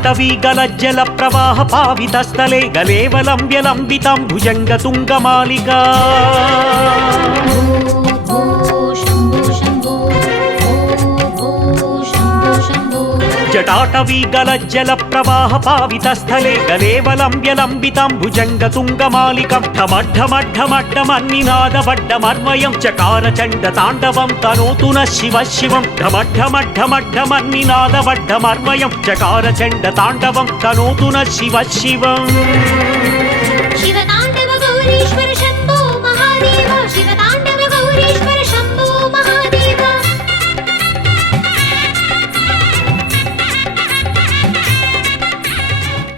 जटाटवीगलज्जल प्रवाह पावितस्थले गलेवलम्ब्यलम्बितं भुजङ्गतुङ्गमालिका जटाटवीगलज्जल प्रवाह पावितस्थले गलेवलम्ब्यलम्बितं भुजङ्गतुङ्गमालिकं ढमढमढमढमन्निनादवड्डमर्मयं चकार चण्डताण्डवं तनोतु नः शिवः शिवं ढमढमढमढमन्निनादवड्डमर्मयं चकार चण्डताण्डवं तनोतु नः शिवः शिवम्